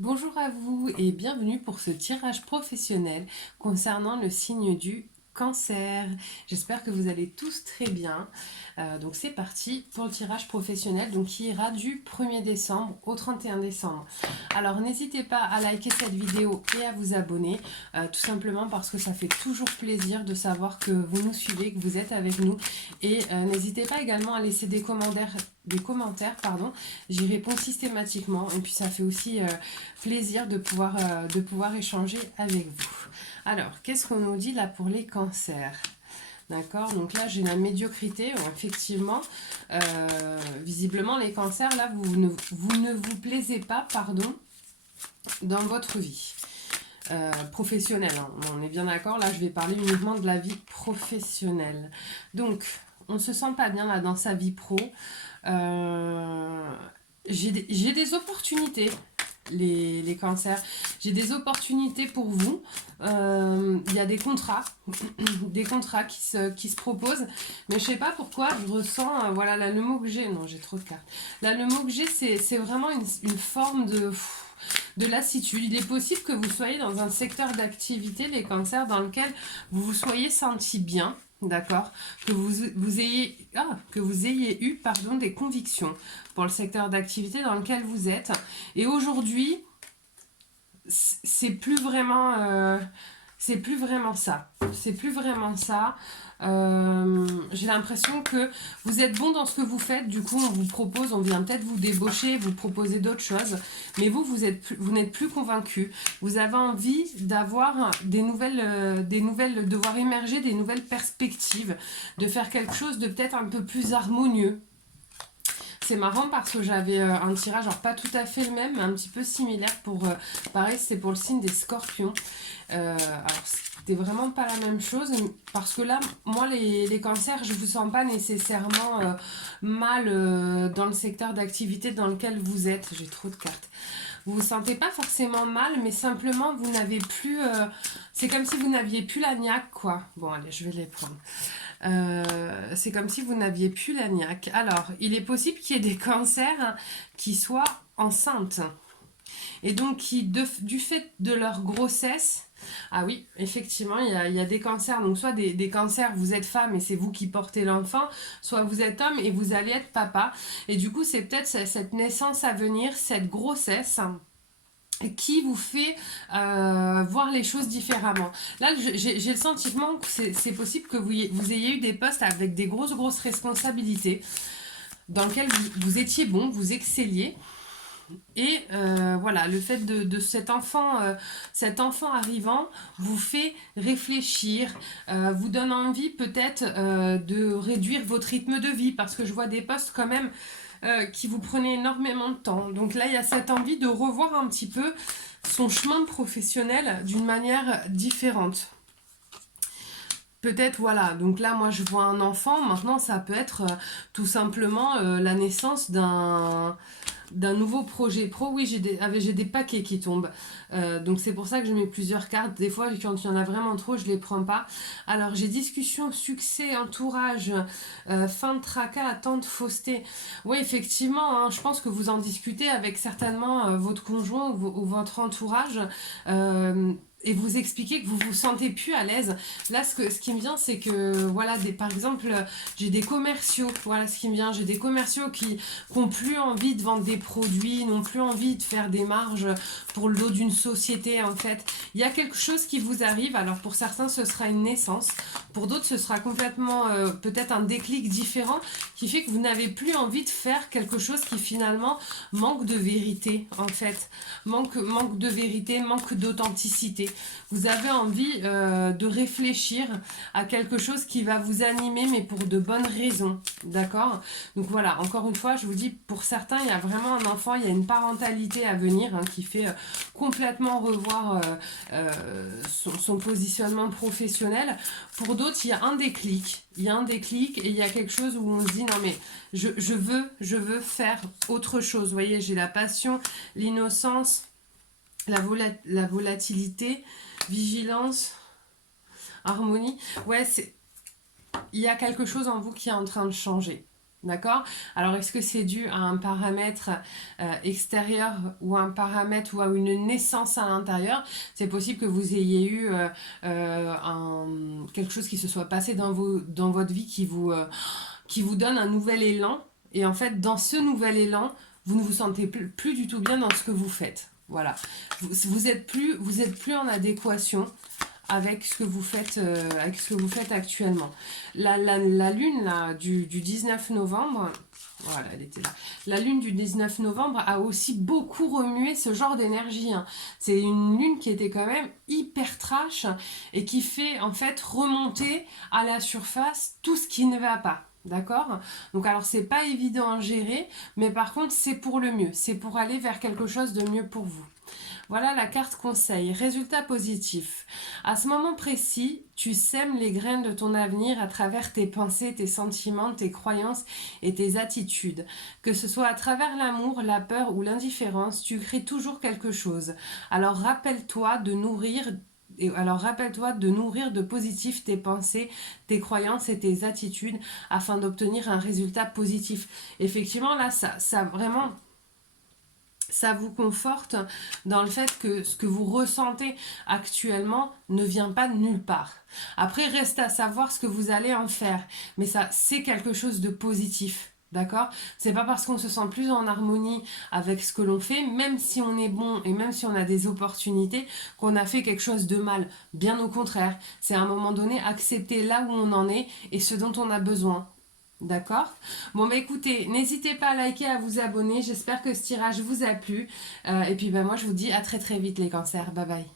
Bonjour à vous et bienvenue pour ce tirage professionnel concernant le signe du cancer. J'espère que vous allez tous très bien. Donc c'est parti pour le tirage professionnel qui ira du 1er décembre au 31 décembre. Alors n'hésitez pas à liker cette vidéo et à vous abonner, tout simplement parce que ça fait toujours plaisir de savoir que vous nous suivez, que vous êtes avec nous. Et n'hésitez pas également à laisser des commentaires, j'y réponds systématiquement et puis ça fait aussi plaisir de pouvoir échanger avec vous. Alors, qu'est-ce qu'on nous dit là pour les cancers? D'accord, donc là j'ai la médiocrité, effectivement, visiblement les cancers, là vous ne vous plaisez pas, pardon, dans votre vie. Professionnelle, hein. On est bien d'accord, là je vais parler uniquement de la vie professionnelle. Donc, on se sent pas bien là dans sa vie pro. J'ai des opportunités, les cancers. J'ai des opportunités pour vous. Il y a des contrats, des contrats qui se proposent. Mais je sais pas pourquoi, je ressens, voilà, là, le mot que j'ai, non, j'ai trop de cartes. Là, le mot que j'ai, c'est vraiment une forme de lassitude. Il est possible que vous soyez dans un secteur d'activité, les cancers, dans lequel vous vous soyez senti bien. D'accord, que vous ayez eu des convictions pour le secteur d'activité dans lequel vous êtes. Et aujourd'hui, c'est plus vraiment c'est plus vraiment ça. C'est plus vraiment ça. J'ai l'impression que vous êtes bon dans ce que vous faites. Du coup, on vient peut-être vous débaucher, vous proposer d'autres choses. Mais vous n'êtes plus convaincu. Vous avez envie d'avoir des nouvelles, de voir émerger des nouvelles perspectives, de faire quelque chose de peut-être un peu plus harmonieux. C'est marrant parce que j'avais un tirage, alors pas tout à fait le même, mais un petit peu similaire pour, pareil, c'était pour le signe des scorpions. Alors c'était vraiment pas la même chose, parce que là, moi les cancers, je vous sens pas nécessairement mal dans le secteur d'activité dans lequel vous êtes. J'ai trop de cartes. Vous vous sentez pas forcément mal, mais simplement vous n'avez plus... c'est comme si vous n'aviez plus la niaque, quoi. Bon, allez, je vais les prendre. C'est comme si vous n'aviez plus la niaque. Alors, il est possible qu'il y ait des cancers qui soient enceintes. Et donc, du fait de leur grossesse, ah oui, effectivement, il y a des cancers. Donc, soit des cancers, vous êtes femme et c'est vous qui portez l'enfant, soit vous êtes homme et vous allez être papa. Et du coup, c'est peut-être cette naissance à venir, cette grossesse qui vous fait voir les choses différemment. Là, j'ai le sentiment que c'est possible que vous ayez eu des postes avec des grosses responsabilités dans lesquels vous étiez bon, vous excelliez. Et voilà, le fait de cet enfant arrivant vous fait réfléchir, vous donne envie peut-être de réduire votre rythme de vie, parce que je vois des postes quand même qui vous prenaient énormément de temps. Donc là, il y a cette envie de revoir un petit peu son chemin professionnel d'une manière différente. Peut-être, voilà, donc là, moi, je vois un enfant. Maintenant, ça peut être tout simplement la naissance d'un nouveau projet pro. Oui, j'ai des paquets qui tombent. Donc c'est pour ça que je mets plusieurs cartes. Des fois, quand il y en a vraiment trop, je les prends pas. Alors, j'ai discussion, succès, entourage, fin de tracas, attente, fausseté. Oui, effectivement, hein, je pense que vous en discutez avec certainement votre conjoint ou votre entourage. Et vous expliquez que vous vous sentez plus à l'aise. Là, ce qui me vient, c'est que, voilà, par exemple, j'ai des commerciaux. Voilà ce qui me vient. J'ai des commerciaux qui n'ont plus envie de vendre des produits, n'ont plus envie de faire des marges pour le dos d'une société, en fait. Il y a quelque chose qui vous arrive. Alors, pour certains, ce sera une naissance. Pour d'autres, ce sera complètement, peut-être un déclic différent qui fait que vous n'avez plus envie de faire quelque chose qui, finalement, manque de vérité, en fait. Manque de vérité, manque d'authenticité. Vous avez envie de réfléchir à quelque chose qui va vous animer, mais pour de bonnes raisons, d'accord? Donc voilà, encore une fois, je vous dis, pour certains, il y a vraiment un enfant, il y a une parentalité à venir qui fait complètement revoir son positionnement professionnel. Pour d'autres, il y a un déclic. Il y a un déclic et il y a quelque chose où on se dit, non mais je veux faire autre chose. Vous voyez, j'ai la passion, l'innocence, la volatilité, vigilance, harmonie. Ouais, il y a quelque chose en vous qui est en train de changer. D'accord? Alors, est-ce que c'est dû à un paramètre extérieur ou un paramètre ou à une naissance à l'intérieur? C'est possible que vous ayez eu quelque chose qui se soit passé dans votre vie qui vous donne un nouvel élan. Et en fait, dans ce nouvel élan, vous ne vous sentez plus du tout bien dans ce que vous faites. Voilà. Vous êtes plus en adéquation avec ce que vous faites, avec ce que vous faites actuellement. La lune là, du 19 novembre, voilà, elle était là. La lune du 19 novembre a aussi beaucoup remué ce genre d'énergie, hein. C'est une lune qui était quand même hyper trash et qui fait en fait remonter à la surface tout ce qui ne va pas. D'accord? Donc alors c'est pas évident à gérer, mais par contre c'est pour le mieux, c'est pour aller vers quelque chose de mieux pour vous. Voilà la carte conseil. Résultat positif. À ce moment précis, tu sèmes les graines de ton avenir à travers tes pensées, tes sentiments, tes croyances et tes attitudes. Que ce soit à travers l'amour, la peur ou l'indifférence, tu crées toujours quelque chose. Alors rappelle-toi de nourrir de positif tes pensées, tes croyances et tes attitudes afin d'obtenir un résultat positif. Effectivement, là, ça vraiment ça vous conforte dans le fait que ce que vous ressentez actuellement ne vient pas de nulle part. Après, reste à savoir ce que vous allez en faire. Mais ça, c'est quelque chose de positif. D'accord? C'est pas parce qu'on se sent plus en harmonie avec ce que l'on fait, même si on est bon et même si on a des opportunités, qu'on a fait quelque chose de mal. Bien au contraire. C'est à un moment donné accepter là où on en est et ce dont on a besoin. D'accord? Bon, bah écoutez, n'hésitez pas à liker, à vous abonner. J'espère que ce tirage vous a plu. Et puis, bah, moi, je vous dis à très très vite, les cancers. Bye bye.